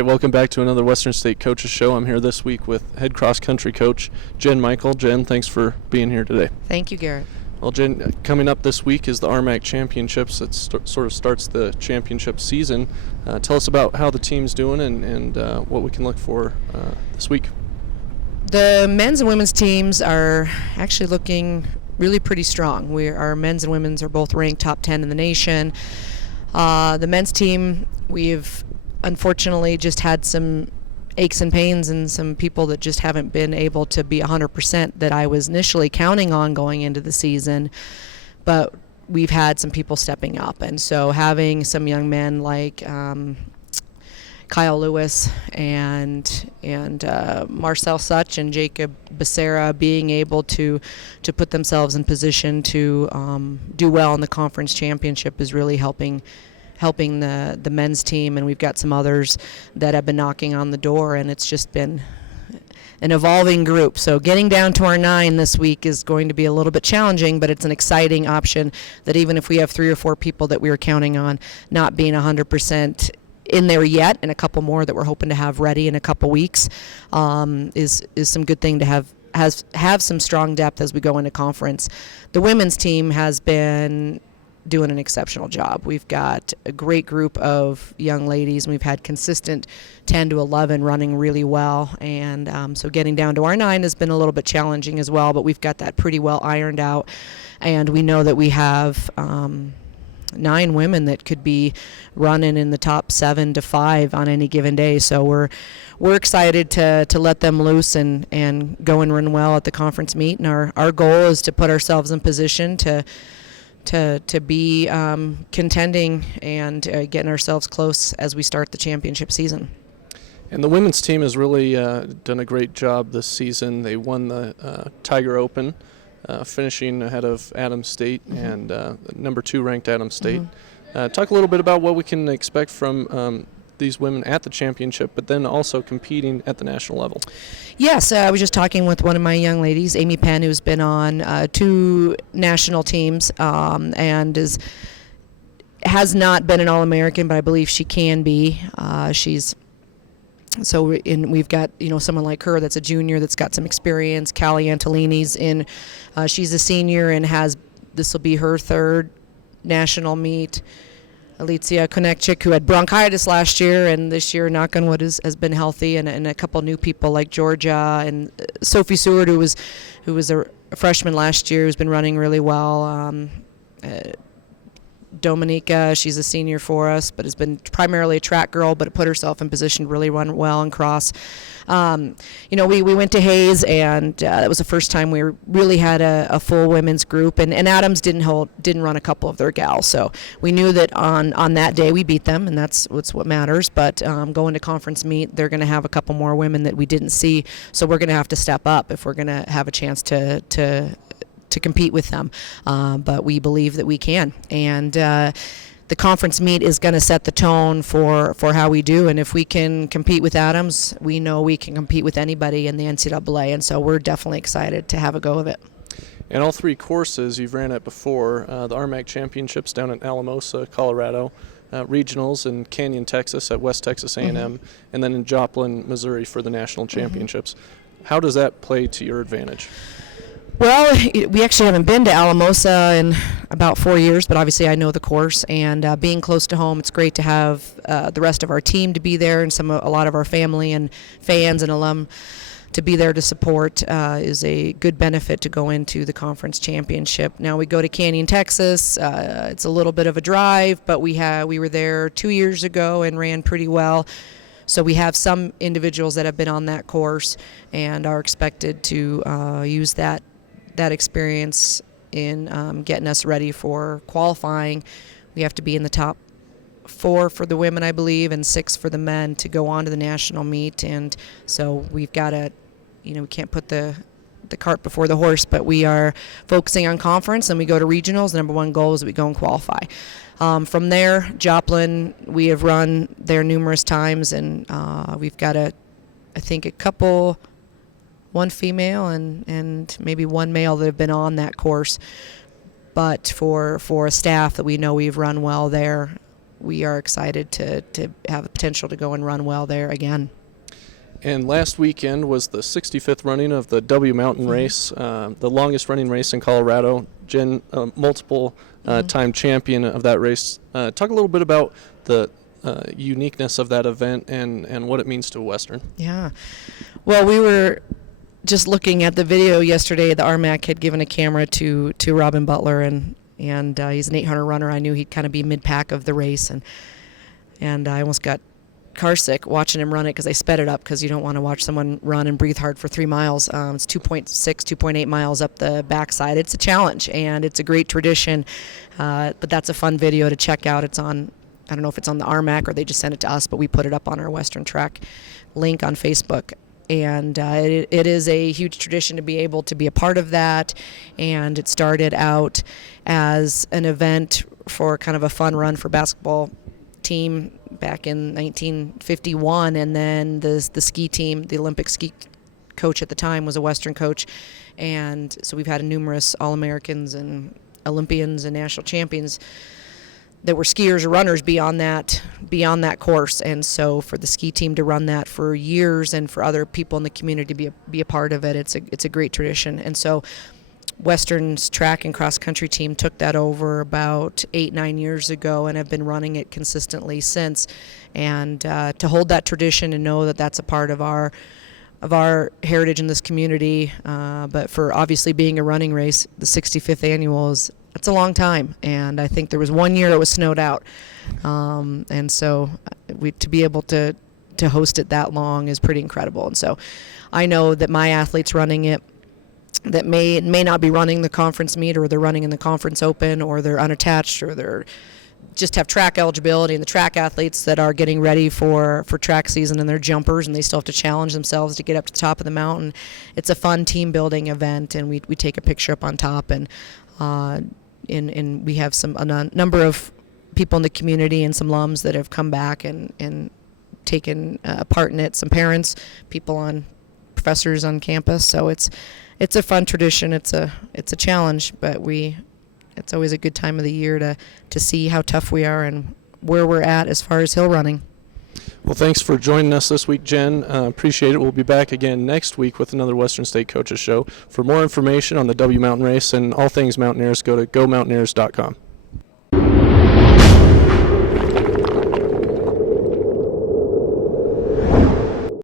right, welcome back to another Western State Coaches Show. I'm here this week with head cross-country coach Jen Michel. Jen, thanks for being here today. Thank you, Garrett. Well, Jen, coming up this week is the RMAC Championships. It sort of starts the championship season. Tell us about how the team's doing and what we can look for this week. The men's and women's teams are actually looking really pretty strong. Our men's and women's are both ranked top 10 in the nation. The men's team, we've unfortunately just had some aches and pains and some people that just haven't been able to be 100% that I was initially counting on going into the season. But we've had some people stepping up. And so having some young men like Kyle Lewis and Marcel Such and Jacob Becerra being able to put themselves in position to do well in the conference championship is really helping the men's team, and we've got some others that have been knocking on the door, and it's just been an evolving group. So getting down to our 9 this week is going to be a little bit challenging, but it's an exciting option that even if we have 3 or 4 people that we were counting on not being 100% in there yet, and a couple more that we're hoping to have ready in a couple weeks, is some good thing to have some strong depth as we go into conference. The women's team has been doing an exceptional job. We've got a great group of young ladies. We've had consistent 10 to 11 running really well, and so getting down to our 9 has been a little bit challenging as well, but we've got that pretty well ironed out, and we know that we have 9 women that could be running in the top 7 to 5 on any given day. So we're excited to let them loose and go and run well at the conference meet, and our goal is to put ourselves in position to be contending and getting ourselves close as we start the championship season. And the women's team has really done a great job this season. They won the Tiger Open, finishing ahead of Adams State and number 2 ranked Adams State. Talk a little bit about what we can expect from these women at the championship, but then also competing at the national level. Yes, I was just talking with one of my young ladies, Amy Penn, who's been on 2 national teams and has not been an All-American, but I believe she can be. We've got someone like her that's a junior that's got some experience. Callie Antolini's in. She's a senior and this will be her 3rd national meet. Alicia Konechik, who had bronchitis last year, and this year, knock on wood, has been healthy, and a couple new people like Georgia and Sophie Seward, who was a freshman last year, who's been running really well. Dominica, she's a senior for us, but has been primarily a track girl, but put herself in position to really run well and cross. We went to Hayes, and that was the first time we really had a full women's group, and Adams didn't run a couple of their gals, so we knew that on that day we beat them, and that's what matters. But going to conference meet, they're going to have a couple more women that we didn't see, so we're going to have to step up if we're going to have a chance to compete with them, but we believe that we can, and the conference meet is going to set the tone for how we do, and if we can compete with Adams, we know we can compete with anybody in the NCAA, and so we're definitely excited to have a go of it. And all 3 courses you've ran at before, the RMAC Championships down in Alamosa, Colorado, regionals in Canyon, Texas at West Texas A&M, and then in Joplin, Missouri for the national championships. How does that play to your advantage? Well, we actually haven't been to Alamosa in about 4 years, but obviously I know the course, and being close to home, it's great to have the rest of our team to be there, and a lot of our family and fans and alum to be there to support is a good benefit to go into the conference championship. Now we go to Canyon, Texas. It's a little bit of a drive, but we were there 2 years ago and ran pretty well. So we have some individuals that have been on that course and are expected to use that experience in getting us ready for qualifying. We have to be in the top 4 for the women, I believe, and 6 for the men to go on to the national meet. And so we've got to, we can't put the cart before the horse, but we are focusing on conference, and we go to regionals. The number 1 goal is that we go and qualify. From there, Joplin, we have run there numerous times, and we've got I think a couple, 1 female and maybe 1 male that have been on that course. But for a staff that we know we've run well there, we are excited to have the potential to go and run well there again. And last weekend was the 65th running of the W Mountain Race, the longest running race in Colorado. Jen, multiple time champion of that race. Talk a little bit about the uniqueness of that event and what it means to Western. Yeah. Well, we were just looking at the video yesterday. The RMAC had given a camera to Robin Butler, and he's an 800 runner. I knew he'd kind of be mid-pack of the race, and I almost got car sick watching him run it because I sped it up because you don't want to watch someone run and breathe hard for 3 miles. It's 2.6, 2.8 miles up the backside. It's a challenge, and it's a great tradition, but that's a fun video to check out. It's on, I don't know if it's on the RMAC or they just sent it to us, but we put it up on our Western Track link on Facebook. And it is a huge tradition to be able to be a part of that. And it started out as an event for kind of a fun run for basketball team back in 1951. And then the ski team, the Olympic ski coach at the time was a Western coach. And so we've had numerous All-Americans and Olympians and national champions that were skiers or runners beyond that course. And so for the ski team to run that for years and for other people in the community to be a part of it, it's a great tradition. And so Western's track and cross country team took that over about 8-9 years ago and have been running it consistently since. And to hold that tradition and know that that's a part of our heritage in this community, but for obviously being a running race, the 65th annual it's a long time, and I think there was 1 year it was snowed out, and so to be able to host it that long is pretty incredible. And so I know that my athletes running it that may not be running the conference meet, or they're running in the conference open, or they're unattached, or they're just have track eligibility, and the track athletes that are getting ready for track season, and they're jumpers and they still have to challenge themselves to get up to the top of the mountain. It's a fun team building event, and we take a picture up on top, and we have a number of people in the community and some alums that have come back and taken part in it. Some parents, professors on campus. So it's a fun tradition. It's a challenge, but it's always a good time of the year to see how tough we are and where we're at as far as hill running. Well, thanks for joining us this week, Jen. Appreciate it. We'll be back again next week with another Western State Coaches Show. For more information on the W Mountain Race and all things Mountaineers, go to gomountaineers.com.